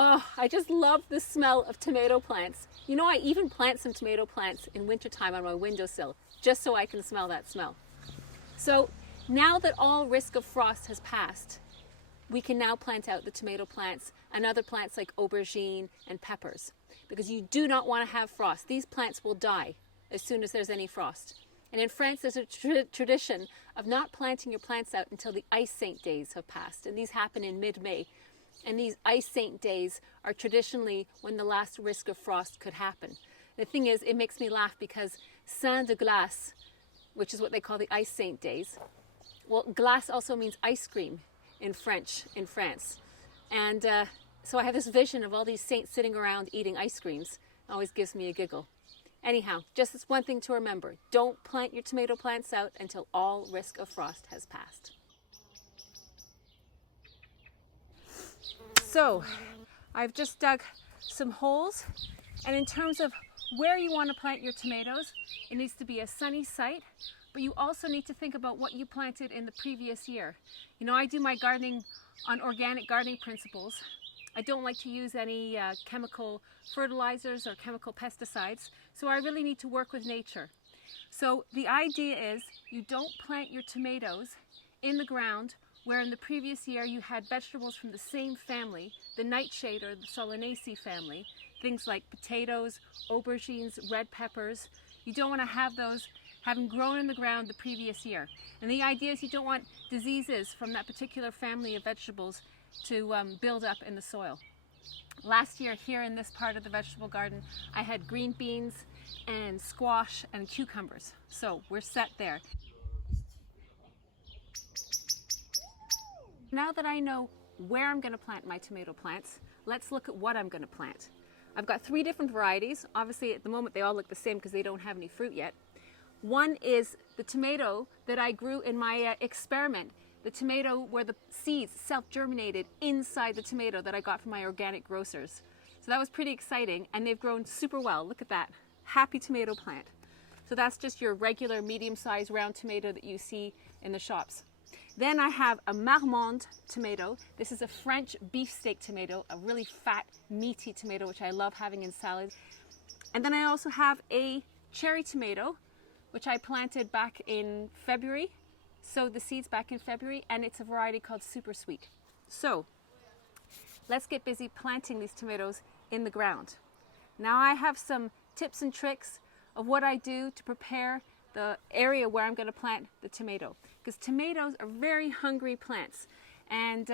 Oh, I just love the smell of tomato plants. You know, I even plant some tomato plants in wintertime on my windowsill, just so I can smell that smell. So now that all risk of frost has passed, we can now plant out the tomato plants and other plants like aubergine and peppers, because you do not want to have frost. These plants will die as soon as there's any frost. And in France, there's a tradition of not planting your plants out until the ice saint days have passed, and these happen in mid-May. And these ice saint days are traditionally when the last risk of frost could happen. The thing is, it makes me laugh because Saint de Glace, which is what they call the ice saint days, well, glace also means ice cream in French in France. And so I have this vision of all these saints sitting around eating ice creams. It always gives me a giggle. Anyhow, just this one thing to remember. Don't plant your tomato plants out until all risk of frost has passed. So I've just dug some holes, and in terms of where you want to plant your tomatoes, it needs to be a sunny site, but you also need to think about what you planted in the previous year. You know, I do my gardening on organic gardening principles. I don't like to use any chemical fertilizers or chemical pesticides, so I really need to work with nature. So the idea is you don't plant your tomatoes in the ground where in the previous year you had vegetables from the same family, the nightshade or the solanaceae family, things like potatoes, aubergines, red peppers. You don't want to have those having grown in the ground the previous year. And the idea is you don't want diseases from that particular family of vegetables to build up in the soil. Last year here in this part of the vegetable garden, I had green beans and squash and cucumbers. So we're set there. Now that I know where I'm going to plant my tomato plants, let's look at what I'm going to plant. I've got 3 different varieties. Obviously at the moment they all look the same because they don't have any fruit yet. One is the tomato that I grew in my experiment, the tomato where the seeds self-germinated inside the tomato that I got from my organic grocers. So that was pretty exciting, and they've grown super well. Look at that, happy tomato plant. So that's just your regular medium-sized round tomato that you see in the shops. Then I have a marmande tomato. This is a French beefsteak tomato, a really fat, meaty tomato, which I love having in salads. And then I also have a cherry tomato, which I planted back in February, sowed the seeds back in February, and it's a variety called supersweet. So let's get busy planting these tomatoes in the ground. Now I have some tips and tricks of what I do to prepare the area where I'm going to plant the tomato, because tomatoes are very hungry plants, and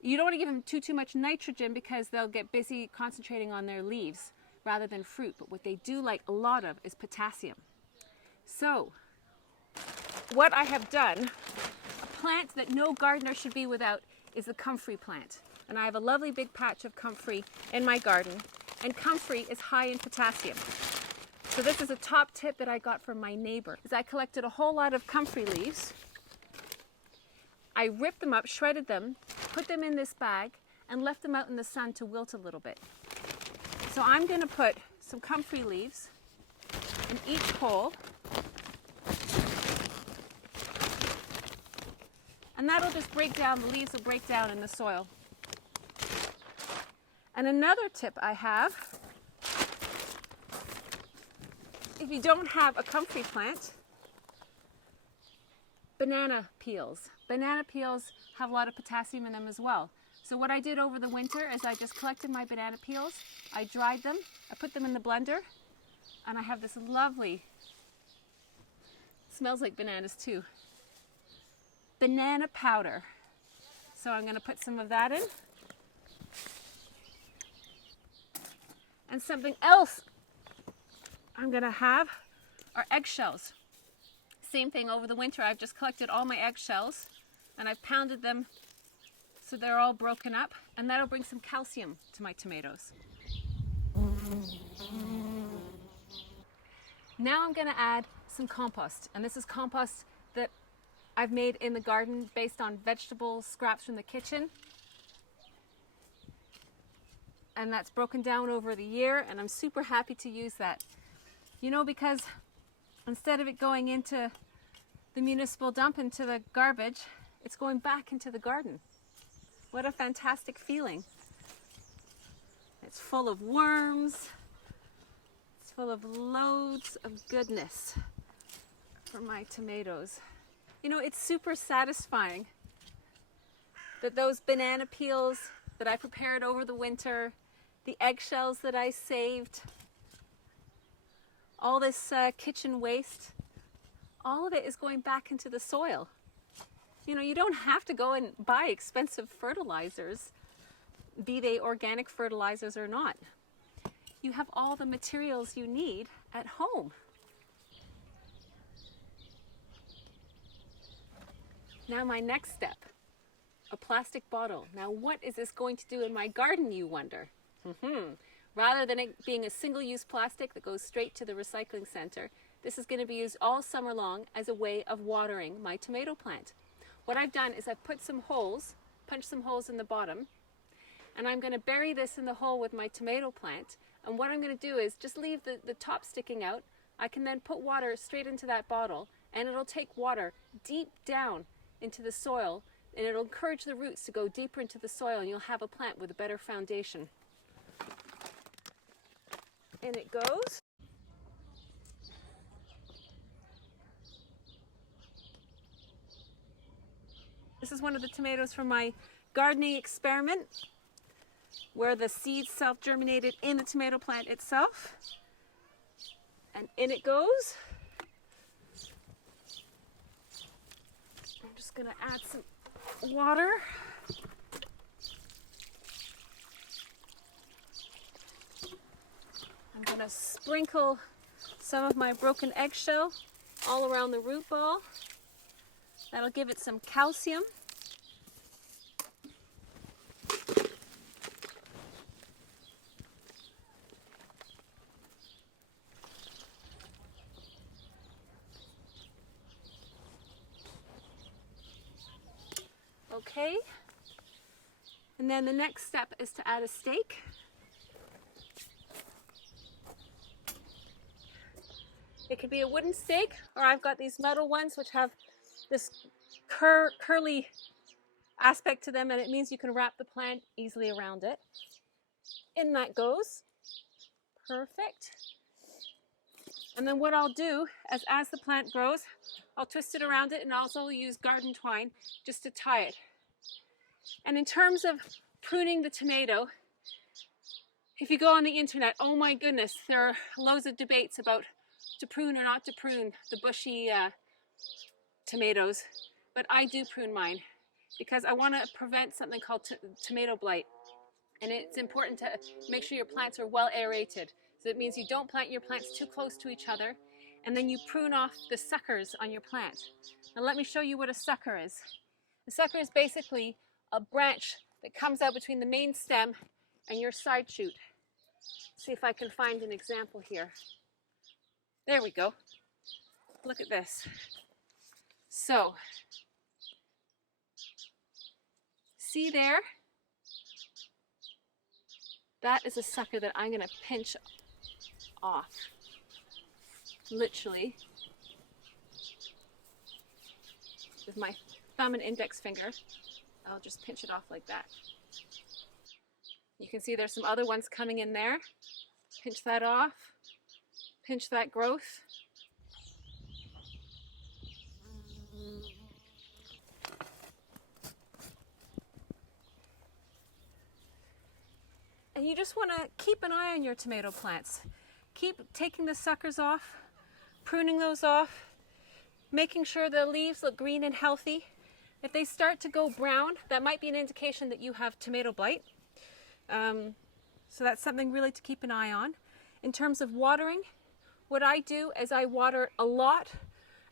you don't want to give them too much nitrogen because they'll get busy concentrating on their leaves rather than fruit. But what they do like a lot of is potassium. So what I have done, a plant that no gardener should be without, is the comfrey plant. And I have a lovely big patch of comfrey in my garden, and comfrey is high in potassium. So this is a top tip that I got from my neighbor, is I collected a whole lot of comfrey leaves. I ripped them up, shredded them, put them in this bag, and left them out in the sun to wilt a little bit. So I'm going to put some comfrey leaves in each hole, and that'll just break down, the leaves will break down in the soil. And another tip I have, if you don't have a comfrey plant, banana peels. Banana peels have a lot of potassium in them as well. So what I did over the winter is I just collected my banana peels, I dried them, I put them in the blender, and I have this lovely, smells like bananas too, banana powder. So I'm going to put some of that in. And something else I'm going to have are eggshells. Same thing, over the winter I've just collected all my eggshells and I've pounded them so they're all broken up, and that'll bring some calcium to my tomatoes. Now I'm going to add some compost, and this is compost that I've made in the garden based on vegetable scraps from the kitchen. And that's broken down over the year, and I'm super happy to use that. You know, because instead of it going into the municipal dump, into the garbage, it's going back into the garden. What a fantastic feeling. It's full of worms. It's full of loads of goodness for my tomatoes. You know, it's super satisfying that those banana peels that I prepared over the winter, the eggshells that I saved, all this kitchen waste, all of it is going back into the soil. You know, you don't have to go and buy expensive fertilizers, be they organic fertilizers or not. You have all the materials you need at home. Now my next step, a plastic bottle. Now what is this going to do in my garden, you wonder? Rather than it being a single-use plastic that goes straight to the recycling center, this is going to be used all summer long as a way of watering my tomato plant. What I've done is I've put some holes, punched some holes in the bottom, and I'm going to bury this in the hole with my tomato plant. And what I'm going to do is just leave the top sticking out. I can then put water straight into that bottle, and it'll take water deep down into the soil, and it'll encourage the roots to go deeper into the soil, and you'll have a plant with a better foundation. In it goes. This is one of the tomatoes from my gardening experiment, where the seeds self-germinated in the tomato plant itself. And in it goes. I'm just going to add some water. I'm going to sprinkle some of my broken eggshell all around the root ball. That'll give it some calcium. Okay, and then the next step is to add a stake. It could be a wooden stake, or I've got these metal ones which have this curly aspect to them, and it means you can wrap the plant easily around it. In that goes. Perfect. And then what I'll do is, as the plant grows, I'll twist it around it and also use garden twine just to tie it. And in terms of pruning the tomato, if you go on the internet, oh my goodness, there are loads of debates about to prune or not to prune the bushy tomatoes. But I do prune mine because I want to prevent something called tomato blight. And it's important to make sure your plants are well aerated. So it means you don't plant your plants too close to each other, and then you prune off the suckers on your plant. Now let me show you what a sucker is. A sucker is basically a branch that comes out between the main stem and your side shoot. See if I can find an example here. There we go. Look at this. So, see there? That is a sucker that I'm going to pinch off. Literally. With my thumb and index finger. I'll just pinch it off like that. You can see there's some other ones coming in there. Pinch that off. Pinch that growth. And you just want to keep an eye on your tomato plants. Keep taking the suckers off, pruning those off, making sure the leaves look green and healthy. If they start to go brown, that might be an indication that you have tomato blight. So that's something really to keep an eye on. In terms of watering, what I do is I water a lot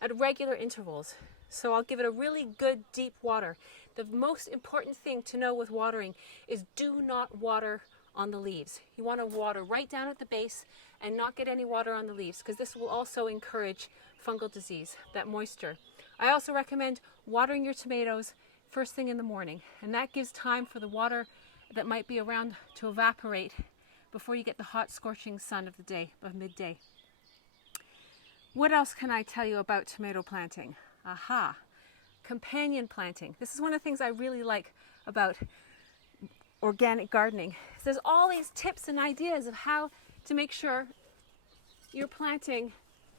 at regular intervals. So I'll give it a really good deep water. The most important thing to know with watering is do not water on the leaves. You want to water right down at the base and not get any water on the leaves, because this will also encourage fungal disease, that moisture. I also recommend watering your tomatoes first thing in the morning, and that gives time for the water that might be around to evaporate before you get the hot scorching sun of the day, of midday. What else can I tell you about tomato planting? Aha, companion planting. This is one of the things I really like about organic gardening. There's all these tips and ideas of how to make sure your planting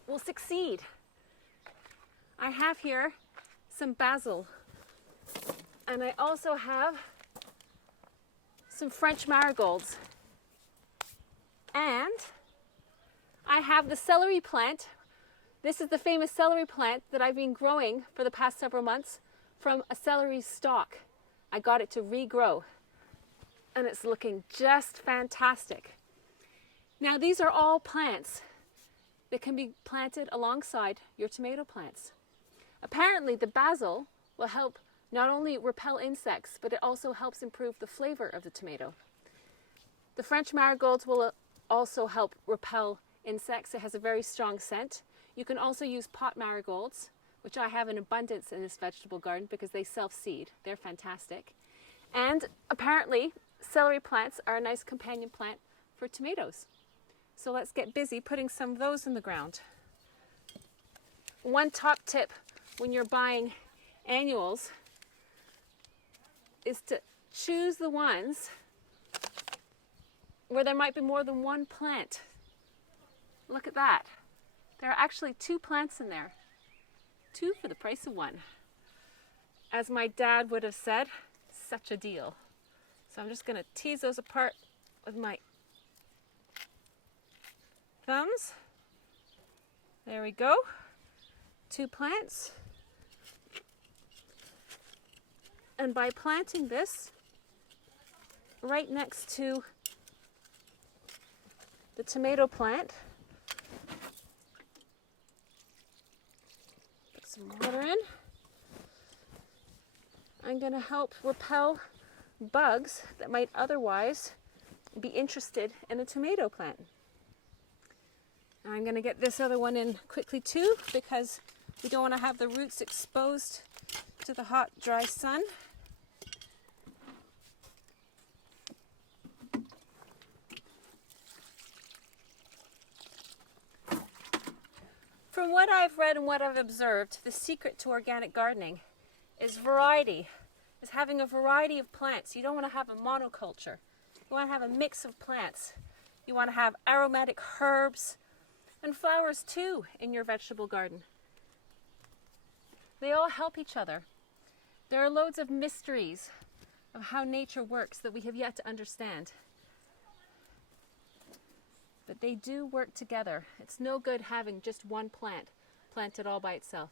will succeed. I have here some basil, and I also have some French marigolds, and I have the celery plant. This is the famous celery plant that I've been growing for the past several months from a celery stalk. I got it to regrow, and it's looking just fantastic. Now, these are all plants that can be planted alongside your tomato plants. Apparently, the basil will help not only repel insects, but it also helps improve the flavor of the tomato. The French marigolds will also help repel insects. It has a very strong scent. You can also use pot marigolds, which I have in abundance in this vegetable garden because they self-seed. They're fantastic. And apparently, celery plants are a nice companion plant for tomatoes. So let's get busy putting some of those in the ground. One top tip when you're buying annuals is to choose the ones where there might be more than one plant. Look at that. There are actually 2 plants in there. 2 for the price of 1. As my dad would have said, such a deal. So I'm just going to tease those apart with my thumbs. There we go. 2 plants. And by planting this right next to the tomato plant, put some water in, I'm going to help repel bugs that might otherwise be interested in a tomato plant. Now I'm going to get this other one in quickly too, because we don't want to have the roots exposed to the hot, dry sun. From what I've read and what I've observed, the secret to organic gardening is variety, is having a variety of plants. You don't want to have a monoculture. You want to have a mix of plants. You want to have aromatic herbs and flowers too in your vegetable garden. They all help each other. There are loads of mysteries of how nature works that we have yet to understand. But they do work together. It's no good having just one plant planted all by itself.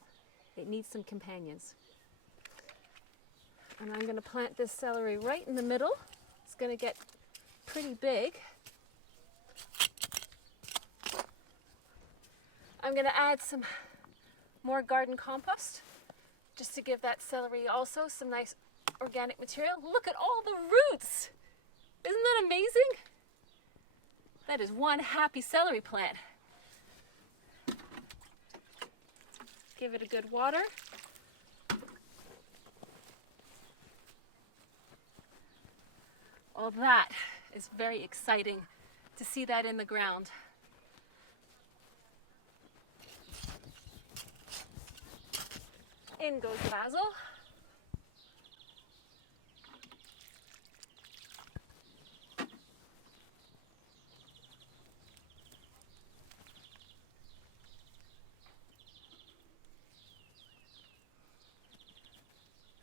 It needs some companions. And I'm going to plant this celery right in the middle. It's going to get pretty big. I'm going to add some more garden compost just to give that celery also some nice organic material. Look at all the roots! Isn't that amazing? That is one happy celery plant. Give it a good water. Well, that is very exciting to see that in the ground. In goes basil.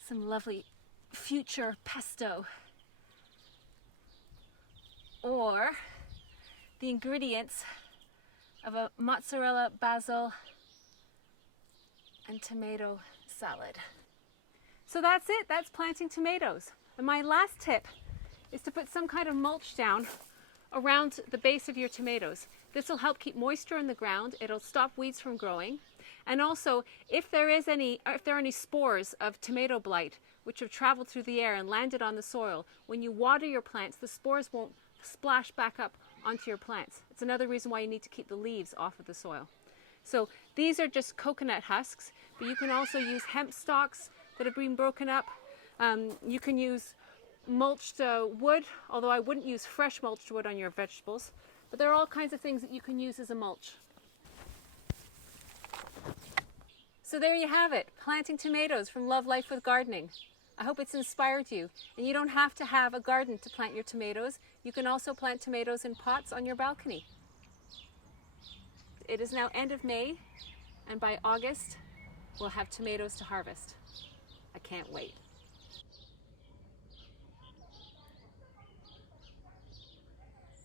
Some lovely future pesto, or the ingredients of a mozzarella, basil, and tomato salad. So that's it. That's planting tomatoes. And my last tip is to put some kind of mulch down around the base of your tomatoes. This will help keep moisture in the ground. It'll stop weeds from growing. And also, if there are any spores of tomato blight which have traveled through the air and landed on the soil, when you water your plants, the spores won't splash back up onto your plants. It's another reason why you need to keep the leaves off of the soil. So these are just coconut husks, but you can also use hemp stalks that have been broken up. You can use mulched wood, although I wouldn't use fresh mulched wood on your vegetables. But there are all kinds of things that you can use as a mulch. So there you have it, planting tomatoes from Love Life with Gardening. I hope it's inspired you. And you don't have to have a garden to plant your tomatoes. You can also plant tomatoes in pots on your balcony. It is now end of May, and by August, we'll have tomatoes to harvest. I can't wait.